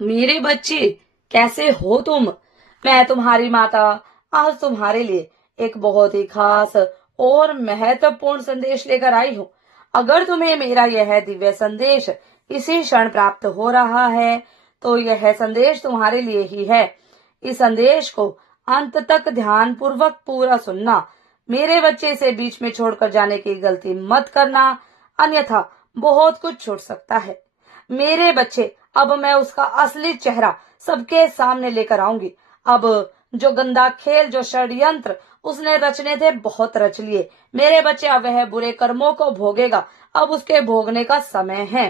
मेरे बच्चे, कैसे हो तुम? मैं तुम्हारी माता आज तुम्हारे लिए एक बहुत ही खास और महत्वपूर्ण संदेश लेकर आई हूँ। अगर तुम्हें मेरा यह दिव्य संदेश इसी क्षण प्राप्त हो रहा है, तो यह संदेश तुम्हारे लिए ही है। इस संदेश को अंत तक ध्यान पूर्वक पूरा सुनना। मेरे बच्चे, इसे बीच में छोड़कर जाने की गलती मत करना, अन्यथा बहुत कुछ छूट सकता है। मेरे बच्चे, अब मैं उसका असली चेहरा सबके सामने लेकर आऊंगी। अब जो गंदा खेल, जो षड्यंत्र उसने रचने थे, बहुत रच लिए। मेरे बच्चे, अब वह बुरे कर्मों को भोगेगा। अब उसके भोगने का समय है।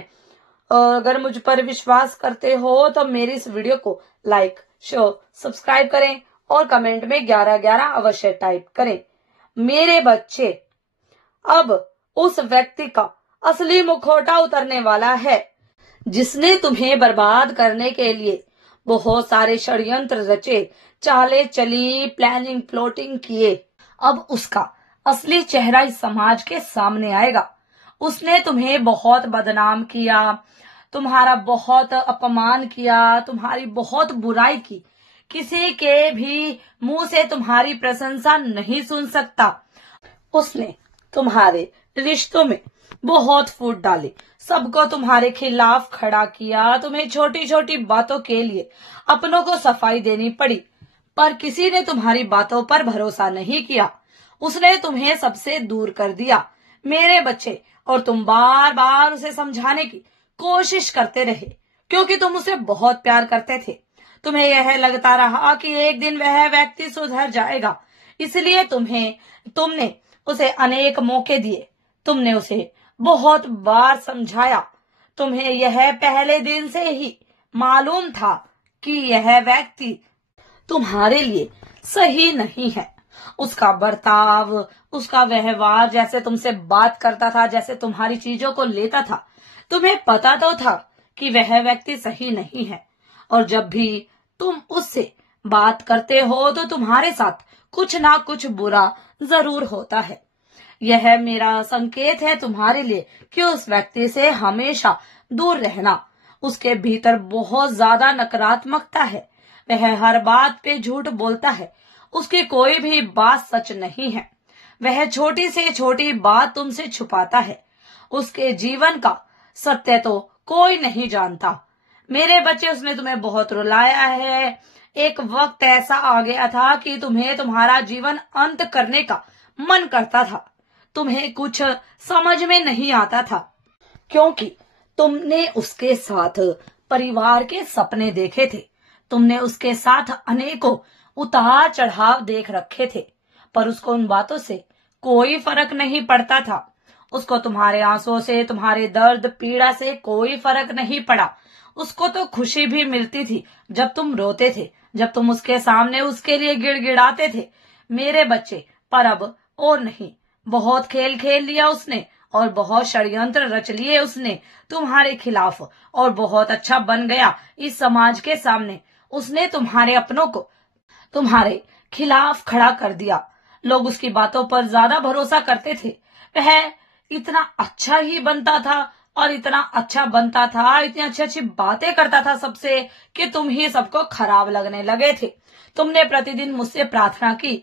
और अगर मुझ पर विश्वास करते हो तो मेरी इस वीडियो को लाइक, शेयर, सब्सक्राइब करें और कमेंट में 1111 अवश्य टाइप करें। मेरे बच्चे, अब उस व्यक्ति का असली मुखौटा उतरने वाला है जिसने तुम्हें बर्बाद करने के लिए बहुत सारे षड्यंत्र रचे, चालें चली, प्लानिंग प्लॉटिंग किए। अब उसका असली चेहरा इस समाज के सामने आएगा। उसने तुम्हें बहुत बदनाम किया, तुम्हारा बहुत अपमान किया, तुम्हारी बहुत बुराई की। किसी के भी मुंह से तुम्हारी प्रशंसा नहीं सुन सकता। उसने तुम्हारे रिश्तों में बहुत फूट डाली, सबको तुम्हारे खिलाफ खड़ा किया। तुम्हें छोटी छोटी बातों के लिए अपनों को सफाई देनी पड़ी, पर किसी ने तुम्हारी बातों पर भरोसा नहीं किया। उसने तुम्हें सबसे दूर कर दिया। मेरे बच्चे, और तुम बार बार उसे समझाने की कोशिश करते रहे, क्योंकि तुम उसे बहुत प्यार करते थे। तुम्हें यह लगता रहा कि एक दिन वह व्यक्ति सुधर जाएगा, इसलिए तुमने उसे अनेक मौके दिए। तुमने उसे बहुत बार समझाया। तुम्हें यह पहले दिन से ही मालूम था कि यह व्यक्ति तुम्हारे लिए सही नहीं है। उसका बर्ताव, उसका व्यवहार, जैसे तुमसे बात करता था, जैसे तुम्हारी चीजों को लेता था, तुम्हें पता तो था कि वह व्यक्ति सही नहीं है। और जब भी तुम उससे बात करते हो तो तुम्हारे साथ कुछ ना कुछ बुरा जरूर होता है। यह मेरा संकेत है तुम्हारे लिए कि उस व्यक्ति से हमेशा दूर रहना। उसके भीतर बहुत ज्यादा नकारात्मकता है। वह हर बात पे झूठ बोलता है। उसकी कोई भी बात सच नहीं है। वह छोटी से छोटी बात तुमसे छुपाता है। उसके जीवन का सत्य तो कोई नहीं जानता। मेरे बच्चे, उसने तुम्हें बहुत रुलाया है। एक वक्त ऐसा आ गया था कि तुम्हें तुम्हारा जीवन अंत करने का मन करता था। तुम्हें कुछ समझ में नहीं आता था, क्योंकि तुमने उसके साथ परिवार के सपने देखे थे। तुमने उसके साथ अनेकों उतार चढ़ाव देख रखे थे, पर उसको उन बातों से कोई फर्क नहीं पड़ता था। उसको तुम्हारे आंसुओं से, तुम्हारे दर्द पीड़ा से कोई फर्क नहीं पड़ा। उसको तो खुशी भी मिलती थी जब तुम रोते थे, जब तुम उसके सामने उसके लिए गिड़गिड़ाते थे। मेरे बच्चे, पर अब और नहीं। बहुत खेल खेल लिया उसने और बहुत षड्यंत्र रच लिए उसने तुम्हारे खिलाफ, और बहुत अच्छा बन गया इस समाज के सामने। उसने तुम्हारे अपनों को तुम्हारे खिलाफ खड़ा कर दिया। लोग उसकी बातों पर ज्यादा भरोसा करते थे। वह इतना अच्छा ही बनता था और इतना अच्छा बनता था, इतनी अच्छी अच्छी बातें करता था सबसे, कि तुम ही सबको खराब लगने लगे थे। तुमने प्रतिदिन मुझसे प्रार्थना की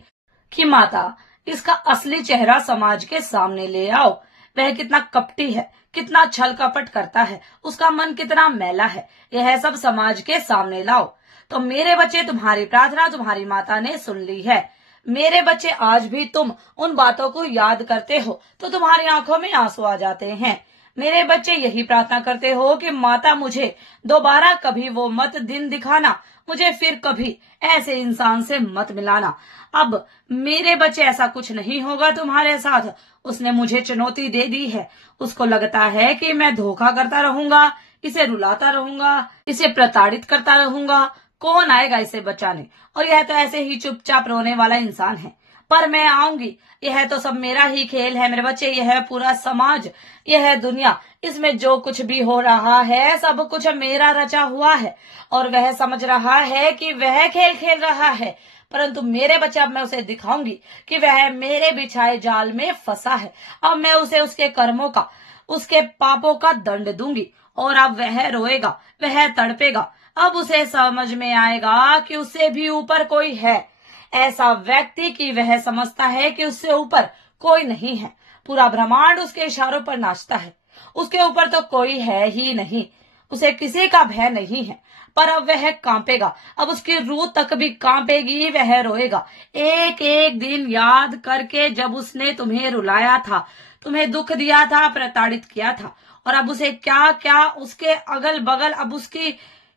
कि माता, इसका असली चेहरा समाज के सामने ले आओ। वह कितना कपटी है, कितना छल कपट करता है, उसका मन कितना मैला है, यह सब समाज के सामने लाओ। तो मेरे बच्चे, तुम्हारी प्रार्थना तुम्हारी माता ने सुन ली है। मेरे बच्चे, आज भी तुम उन बातों को याद करते हो तो तुम्हारी आंखों में आंसू आ जाते हैं। मेरे बच्चे, यही प्रार्थना करते हो कि माता, मुझे दोबारा कभी वो मत दिन दिखाना, मुझे फिर कभी ऐसे इंसान से मत मिलाना। अब मेरे बच्चे, ऐसा कुछ नहीं होगा तुम्हारे साथ। उसने मुझे चुनौती दे दी है। उसको लगता है कि मैं धोखा करता रहूंगा, इसे रुलाता रहूंगा, इसे प्रताड़ित करता रहूंगा, कौन आएगा इसे बचाने, और यह तो ऐसे ही चुपचाप रोने वाला इंसान है। पर मैं आऊंगी। यह तो सब मेरा ही खेल है मेरे बच्चे। यह पूरा समाज, यह दुनिया, इसमें जो कुछ भी हो रहा है सब कुछ मेरा रचा हुआ है। और वह समझ रहा है कि वह खेल खेल रहा है, परंतु मेरे बच्चे, अब मैं उसे दिखाऊंगी कि वह मेरे बिछाए जाल में फंसा है। अब मैं उसे उसके कर्मों का, उसके पापों का दंड दूंगी। और अब वह रोएगा, वह तड़पेगा, अब उसे समझ में आएगा कि उससे भी ऊपर कोई है। ऐसा व्यक्ति कि वह समझता है कि उससे ऊपर कोई नहीं है। पूरा ब्रह्मांड उसके इशारों पर नाचता है। उसके ऊपर तो कोई है ही नहीं। उसे किसी का भय नहीं है। पर अब वह कांपेगा। अब उसकी रूह तक भी कांपेगी। वह रोएगा। एक एक दिन याद करके जब उसने तुम्हें रुलाया था, तुम्हें दुख दिया था, प्रताड़ित किया था, और अब उसे क्या क्या उसके अगल बगल, अब उसकी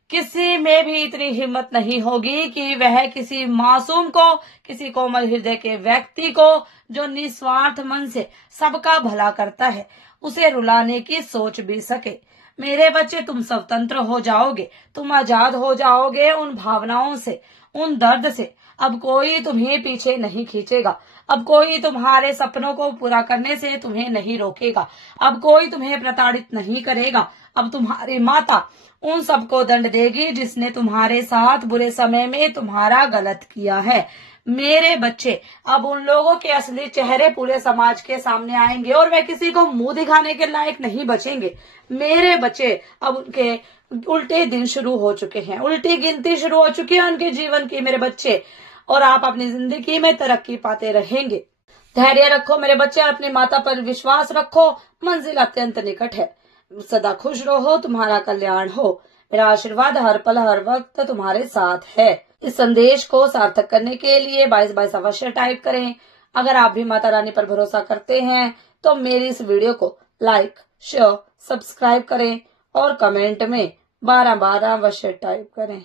किसी में भी इतनी हिम्मत नहीं होगी कि वह किसी मासूम को, किसी कोमल हृदय के व्यक्ति को जो निस्वार्थ मन से सबका भला करता है, उसे रुलाने की सोच भी सके। मेरे बच्चे, तुम स्वतंत्र हो जाओगे। तुम आजाद हो जाओगे उन भावनाओं से, उन दर्द से। अब कोई तुम्हें पीछे नहीं खींचेगा। अब कोई तुम्हारे सपनों को पूरा करने से तुम्हें नहीं रोकेगा। अब कोई तुम्हें प्रताड़ित नहीं करेगा। अब तुम्हारी माता उन सबको दंड देगी जिसने तुम्हारे साथ बुरे समय में तुम्हारा गलत किया है। मेरे बच्चे, अब उन लोगों के असली चेहरे पूरे समाज के सामने आएंगे और वे किसी को मुंह दिखाने के लायक नहीं बचेंगे। मेरे बच्चे, अब उनके उल्टे दिन शुरू हो चुके हैं, उल्टी गिनती शुरू हो चुकी है उनके जीवन की मेरे बच्चे, और आप अपनी जिंदगी में तरक्की पाते रहेंगे। धैर्य रखो मेरे बच्चे, अपनी माता पर विश्वास रखो। मंजिल अत्यंत निकट है। सदा खुश रहो, तुम्हारा कल्याण हो। मेरा आशीर्वाद हर पल हर वक्त तुम्हारे साथ है। इस संदेश को सार्थक करने के लिए 2222 अवश्य टाइप करें। अगर आप भी माता रानी पर भरोसा करते हैं तो मेरी इस वीडियो को लाइक, शेयर, सब्सक्राइब करें और कमेंट में 1212 अवश्य टाइप करें।